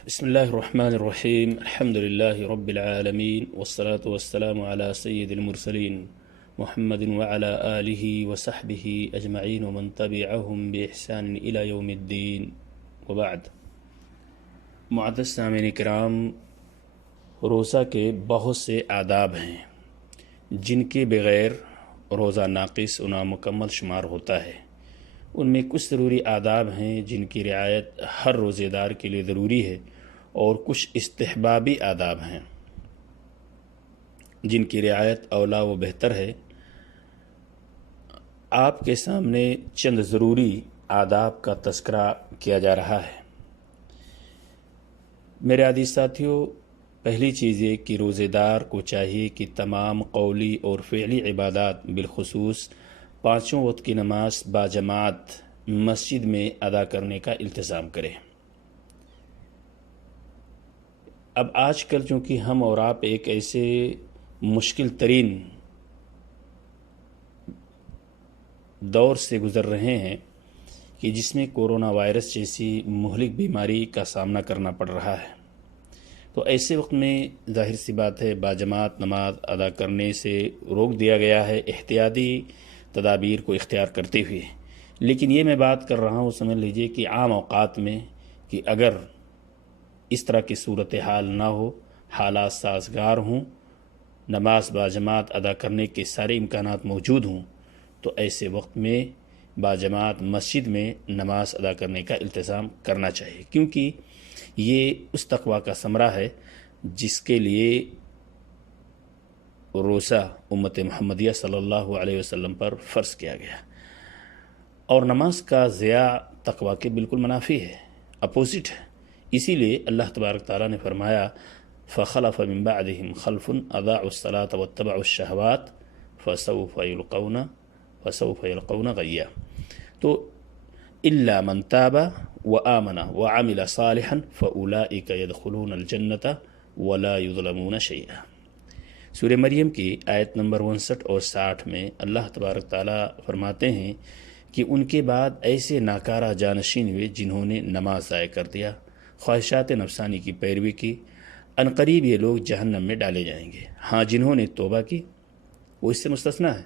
بسم الله الرحمن الرحيم الحمد لله رب العالمين والصلاة والسلام على سيد المرسلين محمد وعلى آله وصحبه أجمعين ومن تبعهم بإحسان إلى يوم الدين وبعد. معزز سامعین کرام، روزہ کے بہت سے آداب ہیں جن کے بغیر روزہ ناقص و نامکمل شمار ہوتا ہے. ان میں کچھ ضروری آداب ہیں جن کی رعایت ہر روزے دار کے لیے ضروری ہے، اور کچھ استحبابی آداب ہیں جن کی رعایت اولا و بہتر ہے. آپ کے سامنے چند ضروری آداب کا تذکرہ کیا جا رہا ہے. میرے عزیز ساتھیوں، پہلی چیز یہ کہ روزے دار کو چاہیے کہ تمام قولی اور فعلی عبادات بالخصوص 5 وقت کی نماز باجماعت مسجد میں ادا کرنے کا التزام کرے. اب آج کل چونکہ ہم اور آپ ایک ایسے مشکل ترین دور سے گزر رہے ہیں کہ جس میں کورونا وائرس جیسی مہلک بیماری کا سامنا کرنا پڑ رہا ہے. تو ایسے وقت میں ظاہر سی بات ہے باجماعت نماز ادا کرنے سے روک دیا گیا ہے احتیاطی تدابیر کو اختیار کرتے ہوئے. لیکن یہ میں بات کر رہا ہوں، سمجھ لیجئے کہ عام اوقات میں کہ اگر اس طرح کی صورتحال نہ ہو، حالات سازگار ہوں، نماز باجماعت ادا کرنے کے سارے امکانات موجود ہوں، تو ایسے وقت میں باجماعت مسجد میں نماز ادا کرنے کا التزام کرنا چاہیے، کیونکہ یہ اس تقوی کا ثمرہ ہے جس کے لیے روزہ امت محمدیہ صلی اللہ علیہ وسلم پر فرض کیا گیا. اور نماز کا ضیاع تقوی کے بالکل منافی ہے، اپوزٹ ہے. اسی لیے اللہ تبارک تعالیٰ نے فرمایا فَخَلَفَ مِن بَعْدِهِمْ خَلْفٌ أَضَاعُوا الصَّلَاةَ وَاتَّبَعُوا الشَّهَوَاتِ فَسَوْفَ يَلْقَوْنَ غَيًّا. تو إِلَّا مَنْ تَابَ وَآمَنَ وَعَمِلَ صَالِحًا فَأُولَئِكَ يَدْخُلُونَ الْجَنَّةَ وَلَا يُظْلَمُونَ شَيْئًا. سورہ مریم کی آیت نمبر 59 اور 60 میں اللہ تبارک تعالیٰ فرماتے ہیں کہ ان کے بعد ایسے ناکارہ جانشین ہوئے جنہوں نے نماز ضائع کر دیا، خواہشات نفسانی کی پیروی کی، عنقریب یہ لوگ جہنم میں ڈالے جائیں گے. ہاں، جنہوں نے توبہ کی وہ اس سے مستثنیٰ ہے.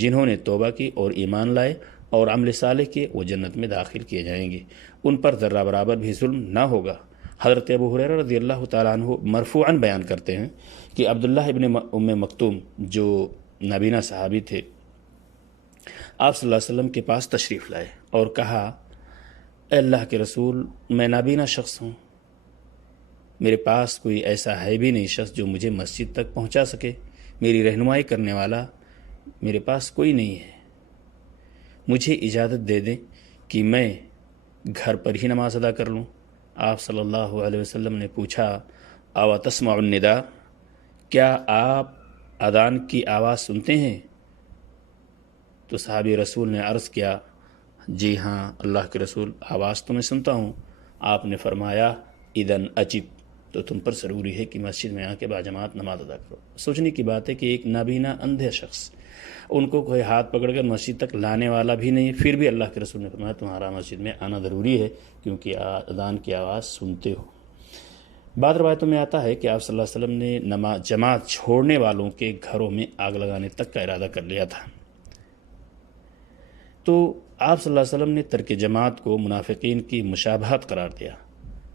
جنہوں نے توبہ کی اور ایمان لائے اور عمل صالح کیے وہ جنت میں داخل کیے جائیں گے. ان پر ذرہ برابر بھی ظلم نہ ہوگا. حضرت ابو ہریرہ رضی اللہ تعالیٰ عنہ مرفوعاً بیان کرتے ہیں کہ عبداللہ ابن ام مکتوم جو نابینا صحابی تھے، آپ صلی اللہ علیہ وسلم کے پاس تشریف لائے اور کہا، اے اللہ کے رسول، میں نابینا شخص ہوں، میرے پاس کوئی ایسا ہے بھی نہیں شخص جو مجھے مسجد تک پہنچا سکے، میری رہنمائی کرنے والا میرے پاس کوئی نہیں ہے. مجھے اجازت دے دیں کہ میں گھر پر ہی نماز ادا کر لوں. آپ صلی اللہ علیہ وسلم نے پوچھا، اَوَ تَسْمَعُ النِّدَاءَ، کیا آپ اذان کی آواز سنتے ہیں؟ تو صحابی رسول نے عرض کیا، جی ہاں اللہ کے رسول، آواز تو میں سنتا ہوں. آپ نے فرمایا، اذن اجب، تو تم پر ضروری ہے کہ مسجد میں آ کے باجماعت نماز ادا کرو. سوچنے کی بات ہے کہ ایک نابینا اندھے شخص، ان کو کوئی ہاتھ پکڑ کر مسجد تک لانے والا بھی نہیں، پھر بھی اللہ کے رسول نے فرمایا تمہارا مسجد میں آنا ضروری ہے کیونکہ اذان کی آواز سنتے ہو. بعض روایتوں میں آتا ہے کہ آپ صلی اللہ علیہ وسلم نے جماعت چھوڑنے والوں کے گھروں میں آگ لگانے تک کا ارادہ کر لیا تھا. تو آپ صلی اللہ علیہ وسلم نے ترک جماعت کو منافقین کی مشابہت قرار دیا.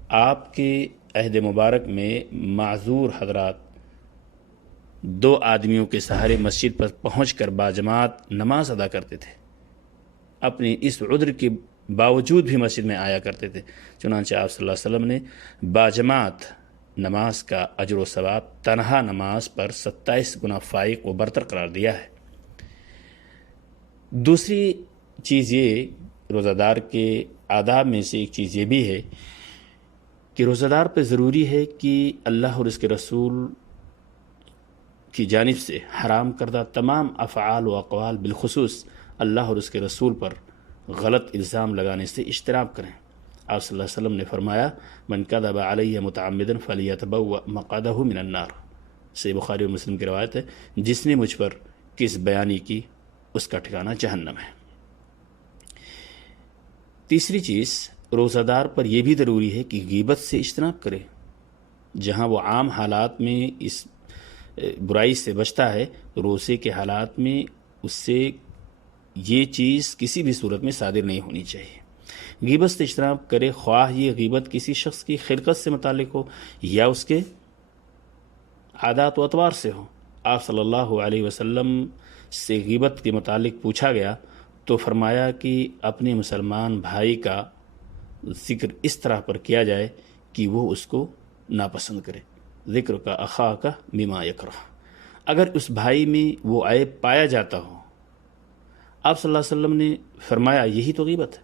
آپ کے عہد مبارک میں معذور حضرات 2 آدمیوں کے سہارے مسجد پر پہنچ کر باجماعت نماز ادا کرتے تھے. اپنی اس عذر کے باوجود بھی مسجد میں آیا کرتے تھے. چنانچہ آپ صلی اللہ علیہ وسلم نے باجماعت نماز کا اجر و ثواب تنہا نماز پر 27 گنا فائق و برتر قرار دیا ہے. دوسری چیز یہ روزہ دار کے آداب میں سے ایک چیز یہ بھی ہے کہ روزہ دار پہ ضروری ہے کہ اللہ اور اس کے رسول کی جانب سے حرام کردہ تمام افعال و اقوال بالخصوص اللہ اور اس کے رسول پر غلط الزام لگانے سے اجتناب کریں. آپ صلی اللہ علیہ وسلم نے فرمایا، من کذب علی متعمدا فلیتبوأ مقعدہ من النار. صحیح بخاری اور مسلم کی روایت ہے، جس نے مجھ پر کس بیانی کی اس کا ٹھکانہ جہنم ہے. تیسری چیز، روزہ دار پر یہ بھی ضروری ہے کہ غیبت سے اجتناب کرے. جہاں وہ عام حالات میں اس برائی سے بچتا ہے، روزے کے حالات میں اس سے یہ چیز کسی بھی صورت میں صادر نہیں ہونی چاہیے. غیبت سے اجتناب کرے، خواہ یہ غیبت کسی شخص کی خلقت سے متعلق ہو یا اس کے عادات و اطوار سے ہو. آپ صلی اللہ علیہ وسلم سے غیبت کے متعلق پوچھا گیا تو فرمایا کہ اپنے مسلمان بھائی کا ذکر اس طرح پر کیا جائے کہ وہ اس کو ناپسند کرے. ذکر کا اخا کا بما یکرہ، اگر اس بھائی میں وہ عیب پایا جاتا ہو. آپ صلی اللہ علیہ وسلم نے فرمایا یہی تو غیبت ہے.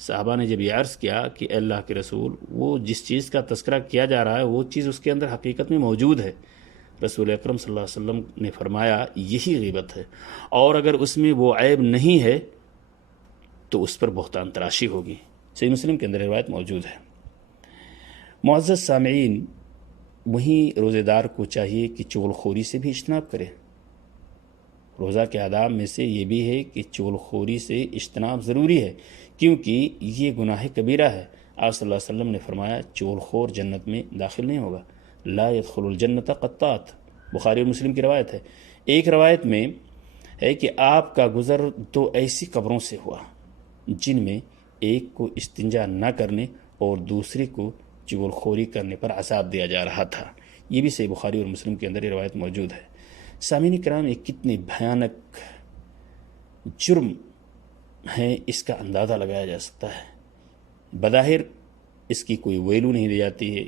صحابہ نے جب یہ عرض کیا کہ اے اللہ کے رسول، وہ جس چیز کا تذکرہ کیا جا رہا ہے وہ چیز اس کے اندر حقیقت میں موجود ہے. رسول اکرم صلی اللہ علیہ وسلم نے فرمایا یہی غیبت ہے، اور اگر اس میں وہ عیب نہیں ہے تو اس پر بہتان تراشی ہوگی. صحیح مسلم کے اندر روایت موجود ہے. معزز سامعین، وہیں روزے دار کو چاہیے کہ چغل خوری سے بھی اجتناب کرے. روزہ کے آداب میں سے یہ بھی ہے کہ چغل خوری سے اجتناب ضروری ہے، کیونکہ یہ گناہ کبیرہ ہے. آپ صلی اللہ علیہ وسلم نے فرمایا چغل خور جنت میں داخل نہیں ہوگا. لا يدخل الجنت قطات، بخاری اور مسلم کی روایت ہے. ایک روایت میں ہے کہ آپ کا گزر دو ایسی قبروں سے ہوا جن میں ایک کو استنجا نہ کرنے اور دوسرے کو چغل خوری کرنے پر عذاب دیا جا رہا تھا. یہ بھی صحیح بخاری اور مسلم کے اندر یہ روایت موجود ہے. سامعین کرام، یہ کتنی بھیانک جرم ہے اس کا اندازہ لگایا جا سکتا ہے. بظاہر اس کی کوئی ویلو نہیں دی جاتی ہے،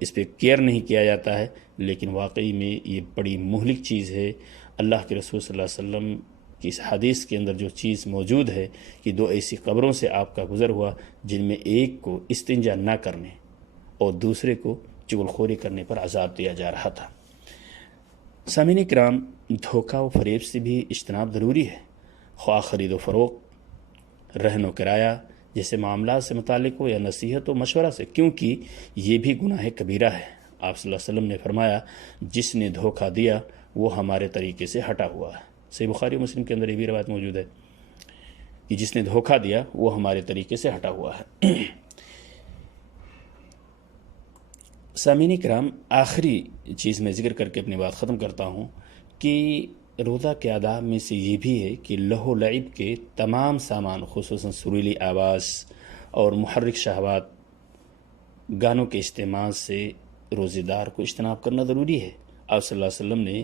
اس پہ کیئر نہیں کیا جاتا ہے، لیکن واقعی میں یہ بڑی مہلک چیز ہے. اللہ کے رسول صلی اللہ علیہ وسلم کی اس حدیث کے اندر جو چیز موجود ہے کہ دو ایسی قبروں سے آپ کا گزر ہوا جن میں ایک کو استنجا نہ کرنے اور دوسرے کو چغل خوری کرنے پر عذاب دیا جا رہا تھا. سامعین کرام، دھوکہ و فریب سے بھی اجتناب ضروری ہے، خواہ خرید و فروخت، رہن و کرایہ جیسے معاملات سے متعلق ہو یا نصیحت و مشورہ سے، کیونکہ یہ بھی گناہ کبیرہ ہے. آپ صلی اللہ علیہ وسلم نے فرمایا جس نے دھوکہ دیا وہ ہمارے طریقے سے ہٹا ہوا ہے. صحیح بخاری و مسلم کے اندر یہ بھی روایت موجود ہے کہ جس نے دھوکہ دیا وہ ہمارے طریقے سے ہٹا ہوا ہے. سامعین کرام، آخری چیز میں ذکر کر کے اپنی بات ختم کرتا ہوں کہ روزہ کے آداب میں سے یہ بھی ہے کہ لہو لعب کے تمام سامان، خصوصاً سریلی آواز اور محرک شہوات، گانوں کے استعمال سے روزے دار کو اجتناب کرنا ضروری ہے. آپ صلی اللہ علیہ وسلم نے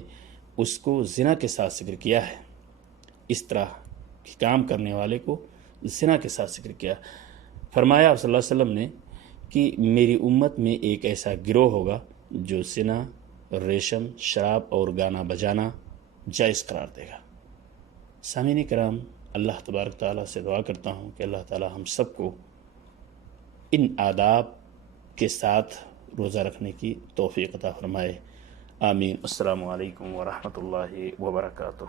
اس کو زنا کے ساتھ ذکر کیا ہے. اس طرح کے کام کرنے والے کو زنا کے ساتھ ذکر کیا. فرمایا آپ صلی اللہ علیہ وسلم نے کہ میری امت میں ایک ایسا گروہ ہوگا جو زنا، ریشم، شراب اور گانا بجانا جائز قرار دے گا. سامعین کرام، اللہ تبارک تعالیٰ سے دعا کرتا ہوں کہ اللہ تعالیٰ ہم سب کو ان آداب کے ساتھ روزہ رکھنے کی توفیق عطا فرمائے. آمین. السلام علیکم ورحمۃ اللہ وبرکاتہ.